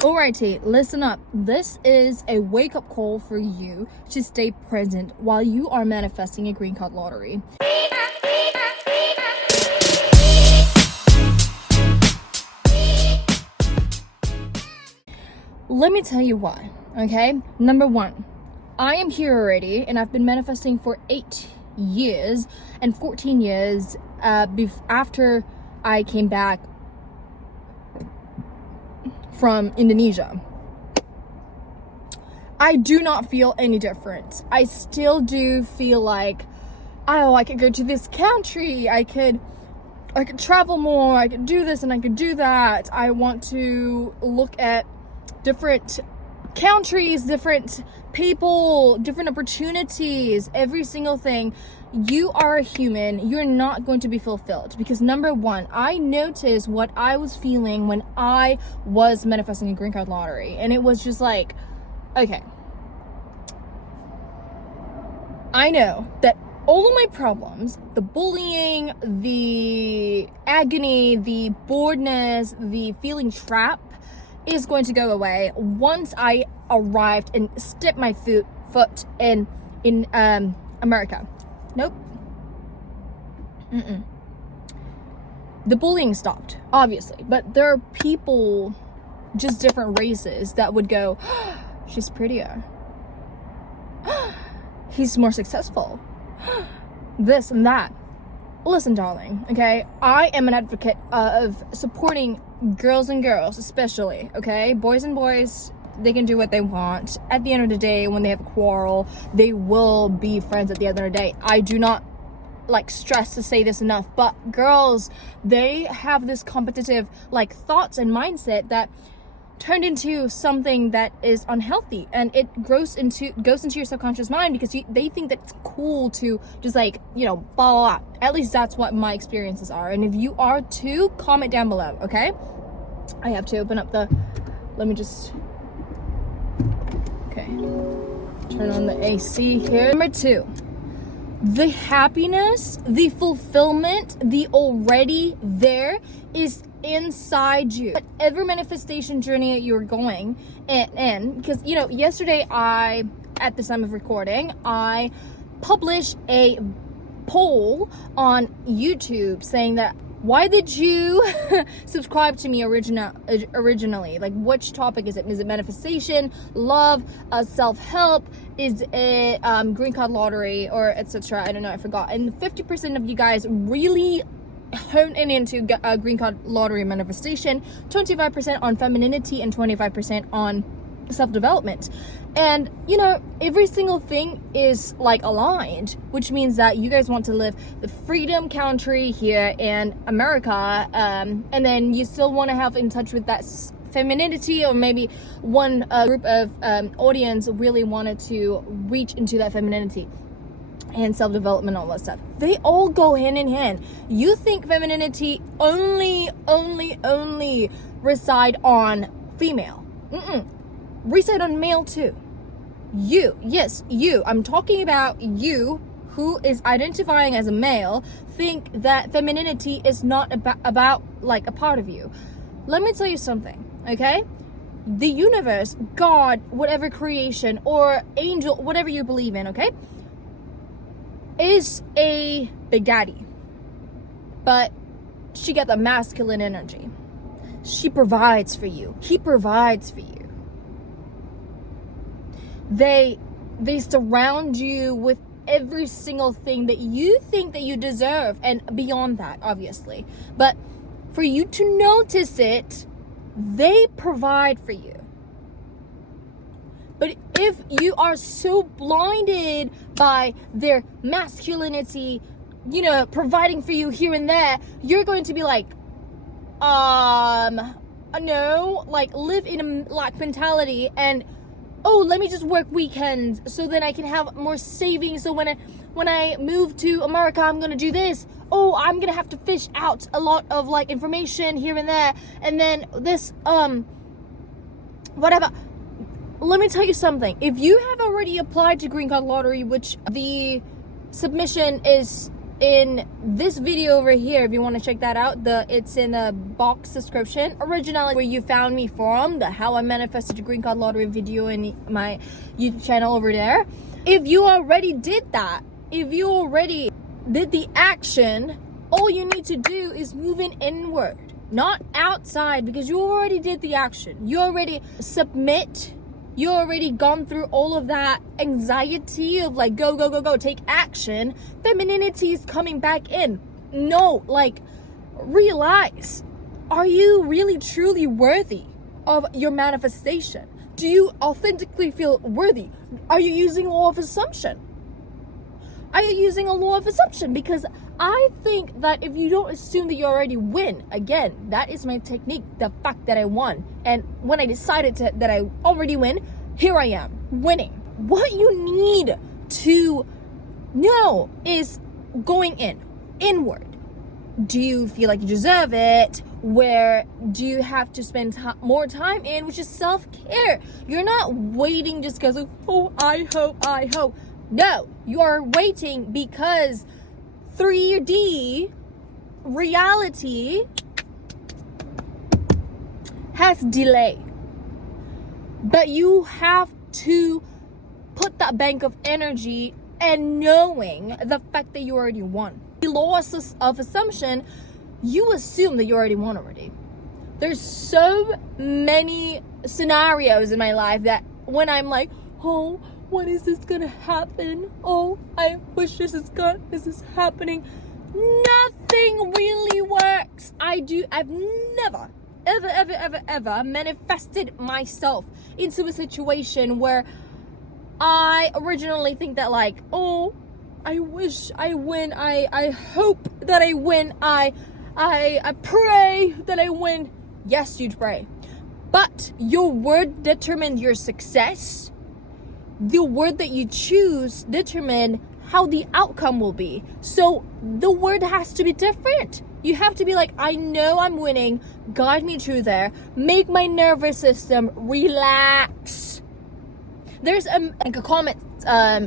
Alrighty, listen up. This is a wake-up call for you to stay present while you are manifesting a green card lottery. Let me tell you why, okay? Number one, I am here already and I've been manifesting for 8 years and 14 years after I came back from Indonesia. I do not feel any different. I still do feel like, oh, I could go to this country, I could travel more, I could do this and I could do that. I want to look at different countries, different people, different opportunities, every single thing. You are a human. You're not going to be fulfilled because number one, I noticed what I was feeling when I was manifesting a green card lottery, and it was just like, okay, I know that all of my problems, the bullying, the agony, the boredness, the feeling trapped, is going to go away once I arrived and stepped my foot in America. Nope. The bullying stopped, obviously, but there are people, just different races, that would go, she's prettier, he's more successful, this and that. Listen, darling, okay? I am an advocate of supporting girls and girls, especially, okay? Boys and boys, they can do what they want. At the end of the day, when they have a quarrel, they will be friends at the end of the day. I do not stress to say this enough, but girls, they have this competitive thoughts and mindset that turned into something that is unhealthy, and it goes into your subconscious mind because they think that it's cool to just blah, blah, blah. At least that's what my experiences are. And if you are too, comment down below, okay? I have to open up let me just, okay, turn on the AC here. Number two, the happiness, the fulfillment, the already there is inside you. Whatever manifestation journey you're going in, because yesterday at the time of recording, I published a poll on YouTube saying that, why did you subscribe to me originally? Which topic is it? Is it manifestation, love, self-help? Is it green card lottery, or etc.? I don't know, I forgot. And 50% of you guys really honed into green card lottery manifestation, 25% on femininity, and 25% on self-development. And every single thing is aligned, which means that you guys want to live the freedom country here in America, and then you still want to have in touch with that femininity, or maybe one group of audience really wanted to reach into that femininity and self-development, all that stuff. They all go hand in hand. You think femininity only reside on female. Reside on male too. You, yes, you. I'm talking about you who is identifying as a male, think that femininity is not about a part of you. Let me tell you something, okay? The universe, God, whatever creation, or angel, whatever you believe in, okay, is a big daddy, but she got the masculine energy. She provides for you. He provides for you. They surround you with every single thing that you think that you deserve, and beyond that, obviously. But for you to notice it, they provide for you. But if you are so blinded by their masculinity, providing for you here and there, you're going to be no, live in a lack mentality, and let me just work weekends so then I can have more savings. So when I move to America, I'm gonna do this. I'm gonna have to fish out a lot of information here and there, and then this whatever. Let me tell you something. If you have already applied to Green Card Lottery, which the submission is in this video over here, if you want to check that out, it's in the box description. Originally, where you found me from, the how I manifested a green card lottery video in my YouTube channel over there. If you already did that, if you already did the action, all you need to do is move in inward, not outside, because you already did the action. You already submit. You already gone through all of that anxiety of like, go, go, go, go, take action. Femininity is coming back in. No, like, realize, are you really truly worthy of your manifestation? Do you authentically feel worthy? Are you using law of assumption? Are you using a law of assumption? Because I think that if you don't assume that you already win, again, that is my technique, the fact that I won. And when I decided that I already win, here I am, winning. What you need to know is going inward. Do you feel like you deserve it? Where do you have to spend more time in, which is self-care? You're not waiting just because, oh, I hope. No, you are waiting because 3D reality has delay. But you have to put that bank of energy and knowing the fact that you already won. The law of assumption, you assume that you already won already. There's so many scenarios in my life that when I'm like, oh, when is this gonna happen? Oh, I wish this is happening. Nothing really works. I've never, ever manifested myself into a situation where I originally think that like, oh, I wish I win. I hope that I win. I pray that I win. Yes, you pray. But your word determined your success. The word that you choose determine how the outcome will be. So the word has to be different. You have to be like, I know I'm winning. Guide me through there. Make my nervous system relax. There's a comment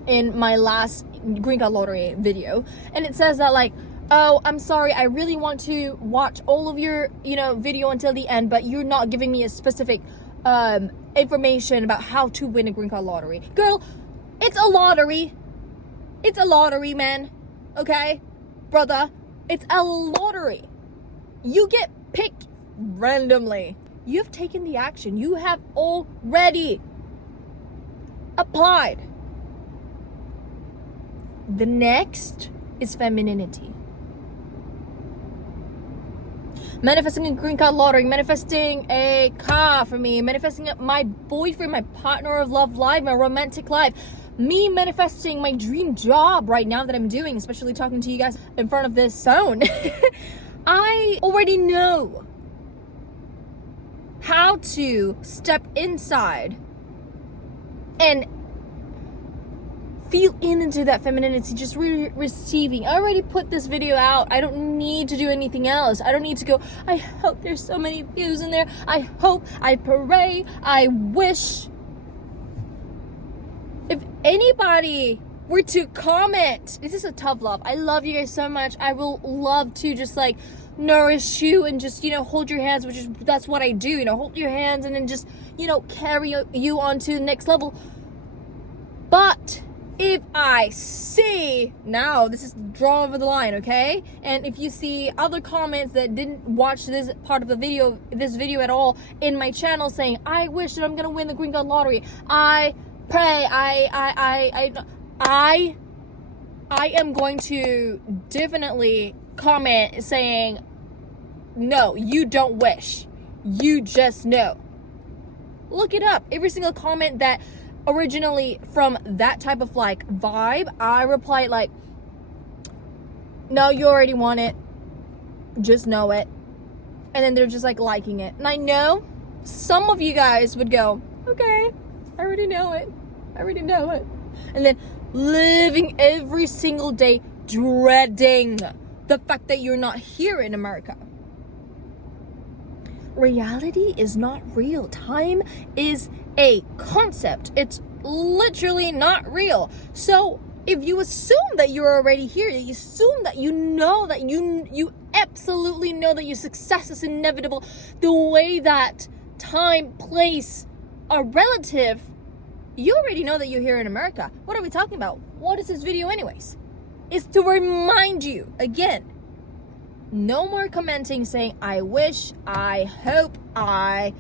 in my last green card lottery video, and it says that like, oh, I'm sorry, I really want to watch all of your video until the end, but you're not giving me a specific information about how to win a green card lottery. Girl, it's a lottery. It's a lottery, man. Okay? Brother, it's a lottery. You get picked randomly. You've taken the action. You have already applied. The next is femininity. Manifesting a green card lottery, manifesting a car for me, manifesting my boyfriend, my partner of love life, my romantic life, me manifesting my dream job right now that I'm doing, especially talking to you guys in front of this phone. I already know how to step inside and feel into that femininity, just receiving. I already put this video out. I don't need to do anything else. I don't need to go, I hope there's so many views in there. I hope, I pray, I wish. If anybody were to comment, this is a tough love. I love you guys so much. I will love to just like nourish you and just, hold your hands, that's what I do, hold your hands and then just, carry you on to the next level. But if I see, now this is draw over the line, okay? And if you see other comments that didn't watch this part of the video, this video at all in my channel saying, I wish that I'm gonna win the green card lottery, I pray, I am going to definitely comment saying, no, you don't wish, you just know. Look it up. Every single comment that originally from that type of like vibe, I replied like, no, you already want it, just know it. And then they're just like liking it. And I know some of you guys would go, okay, I already know it, and then living every single day dreading the fact that you're not here in America. Reality is not real. Time is a concept. It's literally not real. So if you assume that you're already here, you assume that you absolutely know that your success is inevitable, the way that time, place are relative, you already know that you're here in America. What are we talking about? What is this video anyways? It's to remind you, again, no more commenting saying, I wish, I hope, I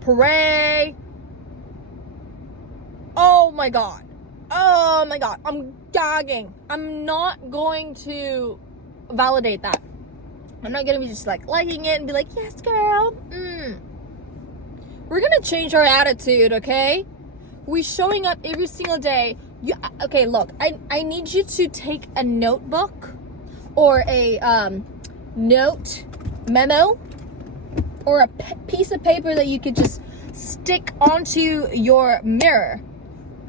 pray. Oh my God, I'm gagging. I'm not going to validate that. I'm not gonna be just like liking it and be like, yes, girl. We're gonna change our attitude, okay? We're showing up every single day. Okay, look, I need you to take a notebook or a note memo or a piece of paper that you could just stick onto your mirror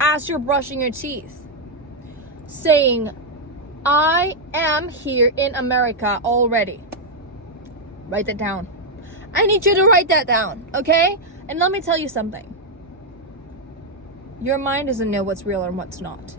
as you're brushing your teeth, saying, I am here in America already. Write that down. I need you to write that down, okay? And let me tell you something. Your mind doesn't know what's real and what's not.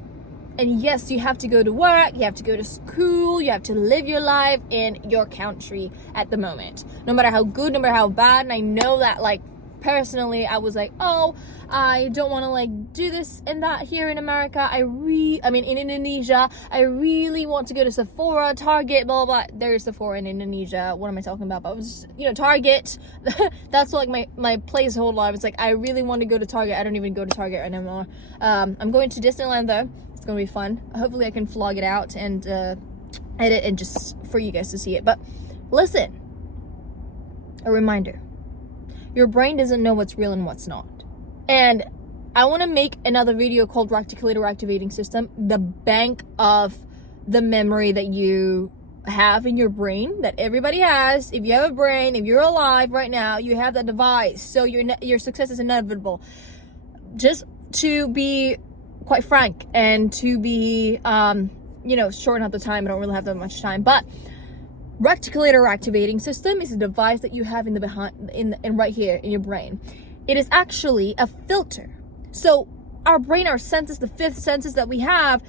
And yes, you have to go to work, you have to go to school, you have to live your life in your country at the moment. No matter how good, no matter how bad. And I know that, like, personally, I was like, oh, I don't want to like do this and that here in America. in Indonesia, I really want to go to Sephora, Target, blah, blah, blah. There's Sephora in Indonesia. What am I talking about? But it was, Target. That's like my placeholder. I was like, I really want to go to Target. I don't even go to Target anymore. I'm going to Disneyland though. It's going to be fun. Hopefully I can vlog it out and edit and just for you guys to see it. But listen, a reminder. Your brain doesn't know what's real and what's not. And I want to make another video called Reticulator Activating System, the bank of the memory that you have in your brain, that everybody has. If you have a brain, if you're alive right now, you have that device. So your success is inevitable. Just to be quite frank and to be, shorten out the time. I don't really have that much time, but Reticulator Activating System is a device that you have in right here in your brain. It is actually a filter. So our brain, our senses, the fifth senses that we have,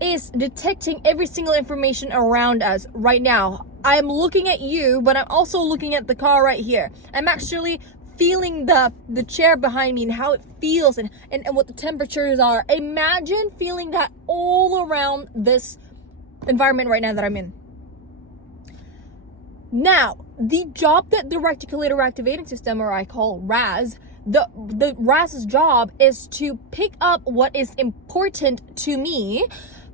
is detecting every single information around us right now. I'm looking at you, but I'm also looking at the car right here. I'm actually feeling the chair behind me and how it feels and what the temperatures are. Imagine feeling that all around this environment right now that I'm in. Now, the job that the Reticulator Activating System, or I call RAS, the RAS's job is to pick up what is important to me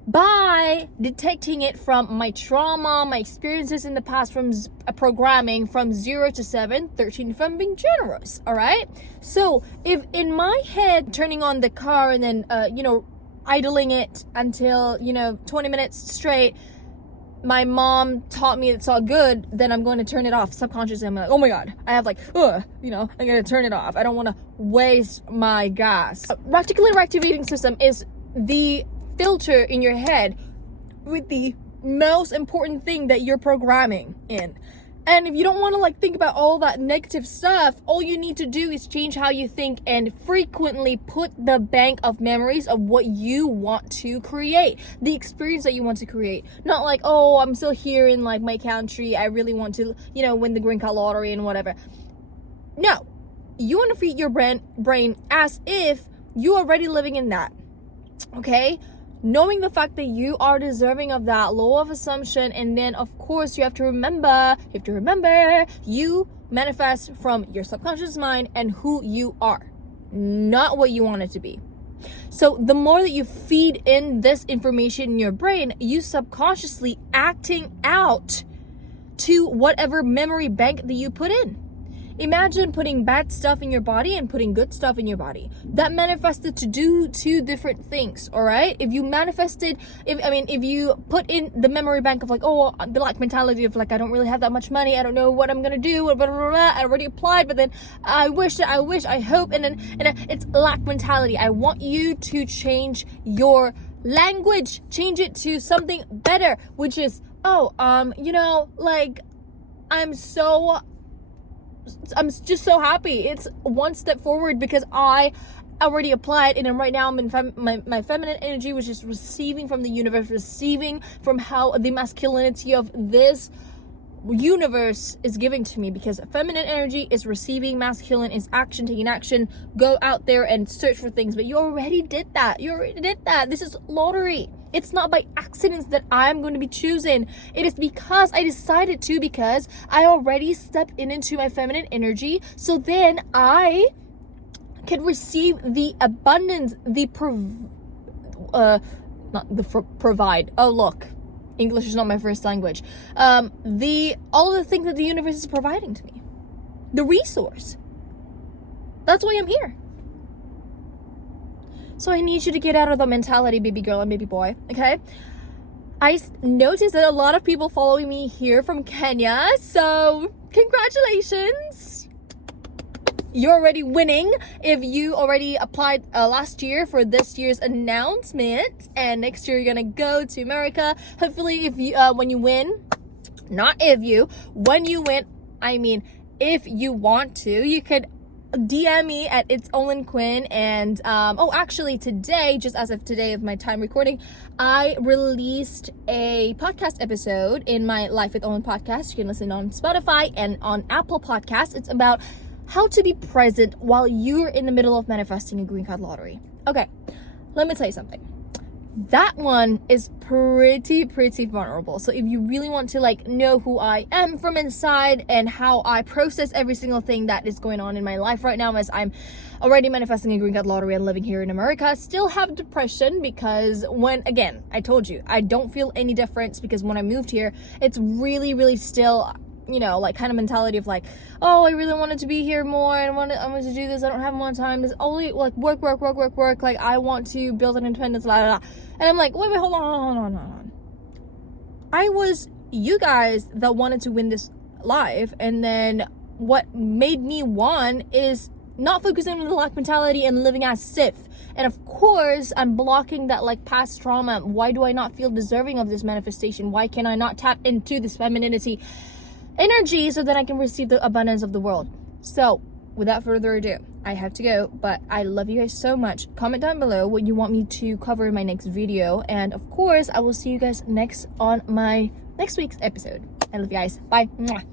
by detecting it from my trauma, my experiences in the past, from programming from 0 to 7, 13 if I'm being generous, all right? So if in my head, turning on the car and then, idling it until, 20 minutes straight, my mom taught me it's all good, then I'm going to turn it off subconsciously. I'm like, oh my God, I have I'm going to turn it off. I don't want to waste my gas. Reticulator Activating System is the filter in your head with the most important thing that you're programming in. And if you don't want to think about all that negative stuff, all you need to do is change how you think and frequently put the bank of memories of what you want to create, the experience that you want to create. Not like, oh, I'm still here in my country, I really want to, win the green card lottery and whatever. No, you want to feed your brain as if you're already living in that, okay? Knowing the fact that you are deserving of that law of assumption, and then of course you have to remember, you manifest from your subconscious mind and who you are, not what you want it to be. So the more that you feed in this information in your brain, you subconsciously acting out to whatever memory bank that you put in. Imagine putting bad stuff in your body and putting good stuff in your body. That manifested to do two different things, all right? If you if you put in the memory bank of the lack mentality of I don't really have that much money, I don't know what I'm gonna do, blah, blah, blah, blah. I already applied, but then I wish, I hope, and then it's lack mentality. I want you to change your language, change it to something better, which is, I'm just so happy. It's one step forward because I already applied, and then right now I'm in my feminine energy, which is receiving from the universe, receiving from how the masculinity of this universe is giving to me, because feminine energy is receiving, masculine is action, taking action, go out there and search for things. But you already did that. This is lottery. It's not by accidents that I'm going to be choosing. It is because I decided to, because I already stepped into my feminine energy, so then I can receive the abundance, provide. Oh, look. English is not my first language. All the things that the universe is providing to me. The resource. That's why I'm here. So I need you to get out of the mentality, baby girl and baby boy, okay? I noticed that a lot of people following me here from Kenya, so congratulations. You're already winning if you already applied last year for this year's announcement, and next year you're gonna go to America. Hopefully, if you when you win, when you win, I mean, if you want to, you could DM me at It's Olin Quinn. And actually today, just as of today of my time recording, I released a podcast episode in my Life with Olin podcast. You can listen on Spotify and on Apple Podcasts. It's about how to be present while you're in the middle of manifesting a green card lottery. Okay, let me tell you something. That one is pretty vulnerable. So if you really want to know who I am from inside and how I process every single thing that is going on in my life right now, as I'm already manifesting a green card lottery and living here in America, still have depression, because again, I told you, I don't feel any difference, because when I moved here, it's really still, kind of mentality of oh, I really wanted to be here more, and I wanted to do this, I don't have more time, there's only work, I want to build an independence, blah, blah, blah. And I'm like, wait, hold on. I was you guys that wanted to win this life, and then what made me won is not focusing on the lack mentality and living as Sith. And of course, I'm blocking that past trauma. Why do I not feel deserving of this manifestation? Why can I not tap into this femininity energy so that I can receive the abundance of the world? So without further ado, I have to go, but I love you guys so much. Comment down below what you want me to cover in my next video, and of course I will see you guys on my next week's episode. I love you guys. Bye. Mwah.